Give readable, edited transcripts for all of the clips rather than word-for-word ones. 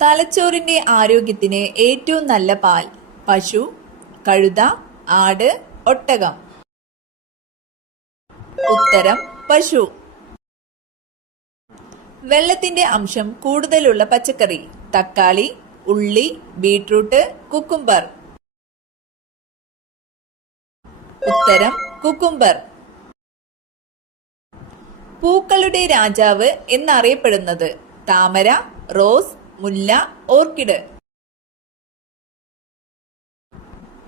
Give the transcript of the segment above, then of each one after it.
തലച്ചോറിന്റെ ആരോഗ്യത്തിന് ഏറ്റവും നല്ല പാൽ? പശു, കഴുത, ആട്, ഒട്ടകം. ഉത്തരം പശു. വെള്ളത്തിന്റെ അംശം കൂടുതലുള്ള പച്ചക്കറി? തക്കാളി, ഉള്ളി, ബീട്രൂട്ട്, കുക്കുംബർ. ഉത്തരം കുക്കുംബർ. പൂക്കളുടെ രാജാവ് എന്നറിയപ്പെടുന്നത്? താമര, റോസ്, മുല്ല, ഓർക്കിഡ്.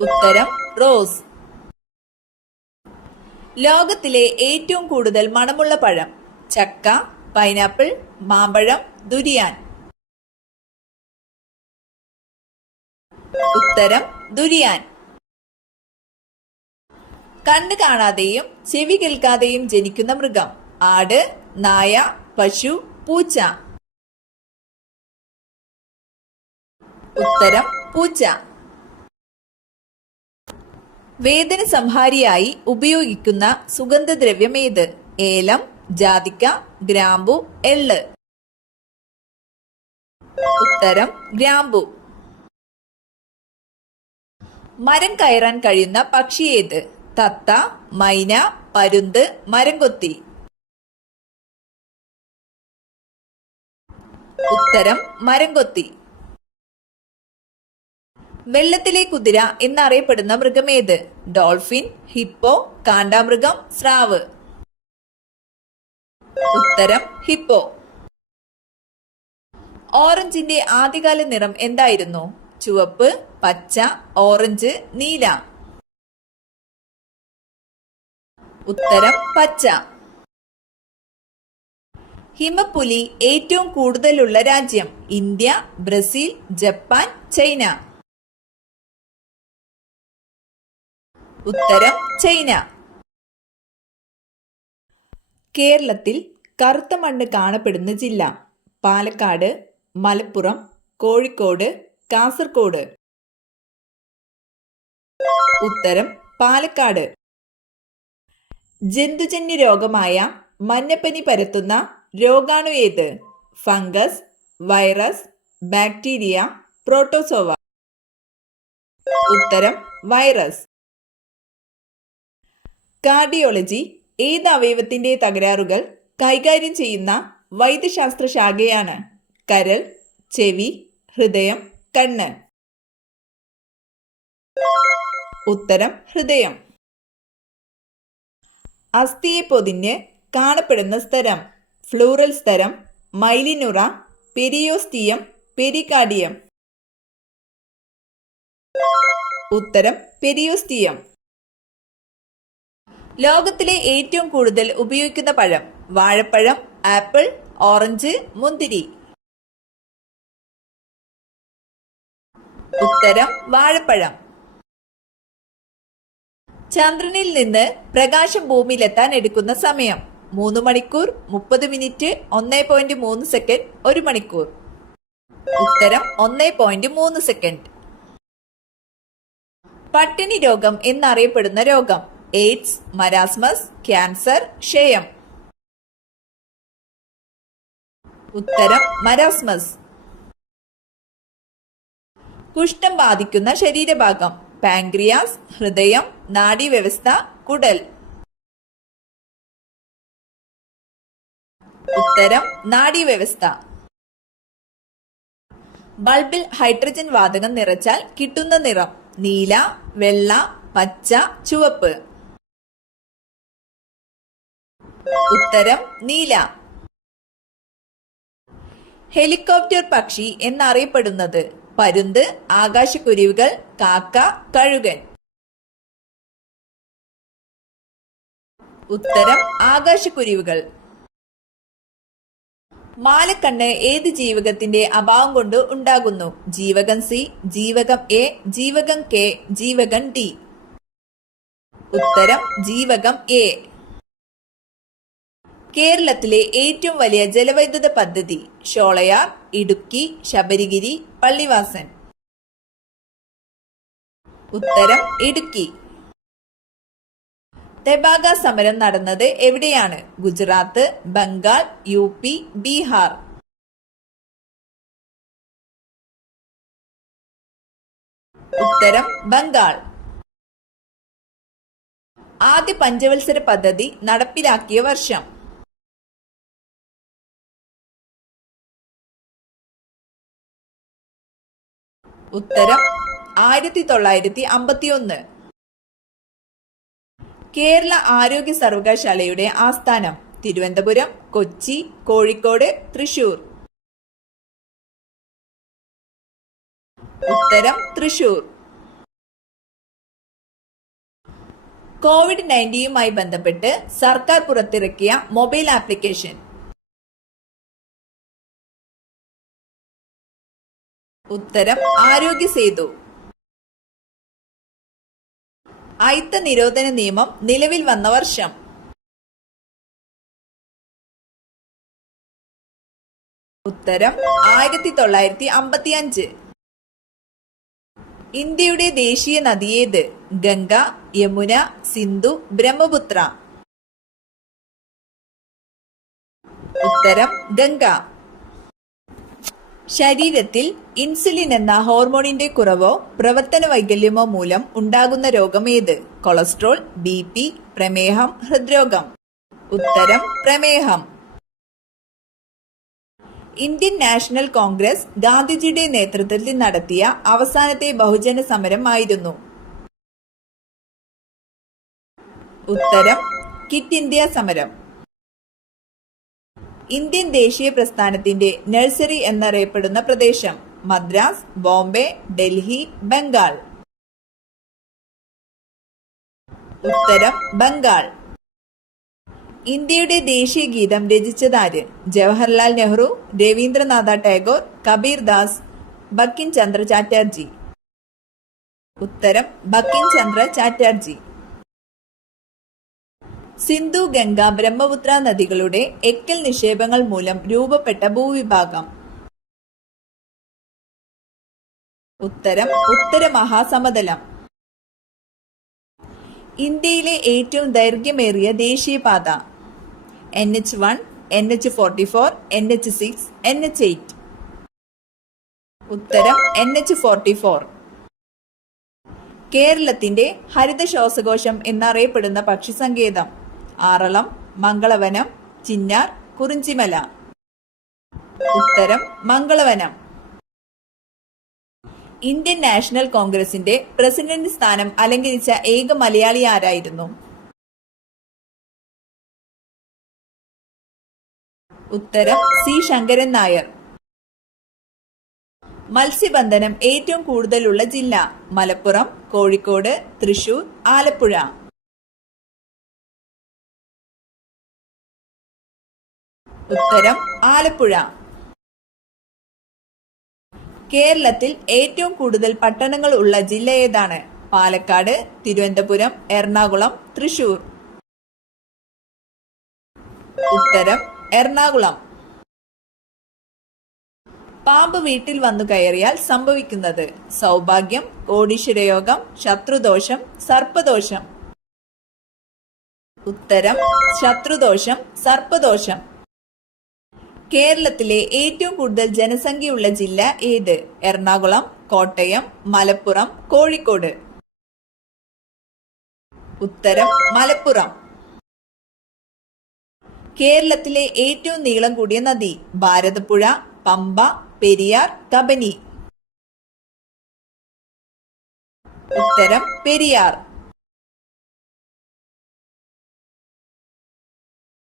ഉത്തരം റോസ്. ലോകത്തിലെ ഏറ്റവും കൂടുതൽ മണമുള്ള പഴം? ചക്ക, പൈനാപ്പിൾ, മാമ്പഴം, ദുരിയാൻ. ഉത്തരം ദുരിയാൻ. കണ്ണ് കാണാതെയും ചെവി കേൾക്കാതെയും ജനിക്കുന്ന മൃഗം? ആട്, നായ, പശു, പൂച്ച. ഉത്തരം പൂച്ച. വേദന സംഹാരിയായി ഉപയോഗിക്കുന്ന സുഗന്ധദ്രവ്യം ഏത്? ഏലം, ജാതിക്ക, ഗ്രാമ്പു, എള്ള്. ഉത്തരം ഗ്രാമ്പു. മരം കയറാൻ കഴിയുന്ന പക്ഷി ഏത്? തത്ത, മൈന, പരുന്ത്, മരംകൊത്തി. ഉത്തരം മരംകൊത്തി. വെള്ളത്തിലെ കുതിര എന്നറിയപ്പെടുന്ന മൃഗമേത്? ഡോൾഫിൻ, ഹിപ്പോ, കാണ്ടാമൃഗം, സ്രാവ്. ഉത്തരം ഹിപ്പോ. ഓറഞ്ചിന്റെ ആദ്യകാല നിറം എന്തായിരുന്നു? ചുവപ്പ്, പച്ച, ഓറഞ്ച്, നീല. ഉത്തരം പച്ച. ഹിമപ്പുലി ഏറ്റവും കൂടുതലുള്ള രാജ്യം? India, Brazil, Japan, China. ഉത്തരം ചൈന. കേരളത്തിൽ കറുത്ത മണ്ണ് കാണപ്പെടുന്ന ജില്ല? പാലക്കാട്, മലപ്പുറം, കോഴിക്കോട്, കാസർഗോഡ്. ഉത്തരം പാലക്കാട്. ജന്തുജന്യ രോഗമായ മഞ്ഞപ്പനി പരത്തുന്ന രോഗാണു ഏത്? Fungus, virus, bacteria, protozoa. ഉത്തരം വൈറസ്. കാർഡിയോളജി ഏത് അവയവത്തിന്റെ തകരാറുകൾ കൈകാര്യം ചെയ്യുന്ന വൈദ്യശാസ്ത്ര ശാഖയാണ്? കരൾ, ചെവി, ഹൃദയം, കണ്ണ്. ഉത്തരം ഹൃദയം. അസ്ഥിയെ പൊതിഞ്ഞ് കാണപ്പെടുന്ന സ്തരം? Plural സ്തരം, മൈലിനുറ, periosteum, pericardium. ഉത്തരം പെരിയോസ്റ്റിയം. ലോകത്തിലെ ഏറ്റവും കൂടുതൽ ഉപയോഗിക്കുന്ന പഴം? വാഴപ്പഴം, ആപ്പിൾ, ഓറഞ്ച്, മുന്തിരി. ഉത്തരം വാഴപ്പഴം. ചന്ദ്രനിൽ നിന്ന് പ്രകാശം ഭൂമിയിലെത്താൻ എടുക്കുന്ന സമയം? 3 മണിക്കൂർ 30 മിനിറ്റ് 1.3 സെക്കൻഡ് 1 മണിക്കൂർ. ഉത്തരം 1.3 സെക്കൻഡ്. പട്ടിണി രോഗം എന്നറിയപ്പെടുന്ന രോഗം? എയ്ഡ്സ്, മരാസ്മസ്, ക്യാൻസർ, ക്ഷയം. ഉത്തരം മരാസ്മസ്. കുഷ്ഠം ബാധിക്കുന്ന ശരീരഭാഗം? പാൻക്രിയാസ്, ഹൃദയം, നാഡീവ്യവസ്ഥ, കുടൽ. ഉത്തരം നാഡീവ്യവസ്ഥ. ബൾബിൽ ഹൈഡ്രജൻ വാതകം നിറച്ചാൽ കിട്ടുന്ന നിറം? നീല, വെള്ള, പച്ച, ചുവപ്പ്. ഉത്തരം നീല. ഹെലികോപ്റ്റർ പക്ഷി എന്നറിയപ്പെടുന്നത്? പരുന്ത്, ആകാശക്കുരുവികൾ, കാക്ക, കഴുകൻ. ഉത്തരം ആകാശക്കുരുവികൾ. മാലക്കണ്ണ് ഏത് ജീവകത്തിന്റെ അഭാവം കൊണ്ട് ഉണ്ടാകുന്നു? ജീവകം സി, ജീവകം എ, ജീവകം കെ, ജീവകം ഡി. ഉത്തരം ജീവകം എ. കേരളത്തിലെ ഏറ്റവും വലിയ ജലവൈദ്യുത പദ്ധതി? ഷോളയാർ, ഇടുക്കി, ശബരിഗിരി, പള്ളിവാസൻ. ഉത്തരം ഇടുക്കി. തെബാഗ സമരം നടന്നത് എവിടെയാണ്? ഗുജറാത്ത്, ബംഗാൾ, UP, ബീഹാർ. ഉത്തരം ബംഗാൾ. ആദ്യ പഞ്ചവത്സര പദ്ധതി നടപ്പിലാക്കിയ വർഷം? ഉത്തരം 1951. കേരള ആരോഗ്യ സർവകലാശാലയുടെ ആസ്ഥാനം? തിരുവനന്തപുരം, കൊച്ചി, കോഴിക്കോട്, തൃശൂർ. ഉത്തരം തൃശൂർ. COVID-19യുമായി ബന്ധപ്പെട്ട് സർക്കാർ പുറത്തിറക്കിയ മൊബൈൽ ആപ്ലിക്കേഷൻ? ഉത്തരം ആരോഗ്യ സേതു. അയിത്ത നിരോധന നിയമം നിലവിൽ വന്ന വർഷം? ഉത്തരം 1955. ഇന്ത്യയുടെ ദേശീയ നദി ഏത്? ഗംഗ, യമുന, സിന്ധു, ബ്രഹ്മപുത്ര. ഉത്തരം ഗംഗ. ശരീരത്തിൽ ഇൻസുലിൻ എന്ന ഹോർമോണിന്റെ കുറവോ പ്രവർത്തന വൈകല്യമോ മൂലം ഉണ്ടാകുന്ന രോഗം ഏത്? കൊളസ്ട്രോൾ, BP, പ്രമേഹം, ഹൃദ്രോഗം. ഉത്തരം പ്രമേഹം. ഇന്ത്യൻ നാഷണൽ കോൺഗ്രസ് ഗാന്ധിജിയുടെ നേതൃത്വത്തിൽ നടത്തിയ അവസാനത്തെ ബഹുജന സമരം ആയിരുന്നു? ഉത്തരം ക്വിറ്റ് ഇന്ത്യ സമരം. ഇന്ത്യൻ ദേശീയ പ്രസ്ഥാനത്തിന്റെ നഴ്സറി എന്നറിയപ്പെടുന്ന പ്രദേശം? മദ്രാസ്, ബോംബെ, ഡൽഹി, ബംഗാൾ. ഉത്തരം ബംഗാൾ. ഇന്ത്യയുടെ ദേശീയ ഗീതം രചിച്ചതാര്? ജവഹർലാൽ നെഹ്റു, രവീന്ദ്രനാഥ ടാഗോർ, കബീർ ദാസ്, ബങ്കിം ചന്ദ്ര ചാറ്റർജി. ഉത്തരം ബങ്കിം ചന്ദ്ര ചാറ്റർജി. സിന്ധു, ഗംഗ, ബ്രഹ്മപുത്ര നദികളുടെ എക്കൽ നിക്ഷേപങ്ങൾ മൂലം രൂപപ്പെട്ട ഭൂവിഭാഗം? ഉത്തരം ഉത്തര മഹാസമതലം. ഇന്ത്യയിലെ ഏറ്റവും ദൈർഘ്യമേറിയ ദേശീയപാത? NH1, NH44, NH6, NH8. ഉത്തരം NH44. കേരളത്തിന്റെ ഹരിത ശ്വാസകോശം എന്നറിയപ്പെടുന്ന പക്ഷി സങ്കേതം? ആറളം, മംഗളവനം, ചിന്നാർ, കുറിഞ്ചിമല. ഉത്തരം മംഗളവനം. ഇന്ത്യൻ നാഷണൽ കോൺഗ്രസിന്റെ പ്രസിഡന്റ് സ്ഥാനം അലങ്കരിച്ച ഏക മലയാളി ആരായിരുന്നു? ഉത്തരം C. ശങ്കരൻ നായർ. മത്സ്യബന്ധനം ഏറ്റവും കൂടുതലുള്ള ജില്ല? മലപ്പുറം, കോഴിക്കോട്, തൃശൂർ, ആലപ്പുഴ. ഉത്തരം ആലപ്പുഴ. കേരളത്തിൽ ഏറ്റവും കൂടുതൽ പട്ടണങ്ങൾ ഉള്ള ജില്ല ഏതാണ്? പാലക്കാട്, തിരുവനന്തപുരം, എറണാകുളം, തൃശൂർ. ഉത്തരം എറണാകുളം. പാമ്പ് വീട്ടിൽ വന്നു കയറിയാൽ സംഭവിക്കുന്നത്? സൗഭാഗ്യം, കോടീശ്വരയോഗം, ശത്രുദോഷം, സർപ്പദോഷം. ഉത്തരം ശത്രുദോഷം, സർപ്പദോഷം. കേരളത്തിലെ ഏറ്റവും കൂടുതൽ ജനസംഖ്യയുള്ള ജില്ല ഏത്? എറണാകുളം, കോട്ടയം, മലപ്പുറം, കോഴിക്കോട്. ഉത്തരം മലപ്പുറം. കേരളത്തിലെ ഏറ്റവും നീളം കൂടിയ നദി? ഭാരതപ്പുഴ, പമ്പ, പെരിയാർ, കബനി. ഉത്തരം പെരിയാർ.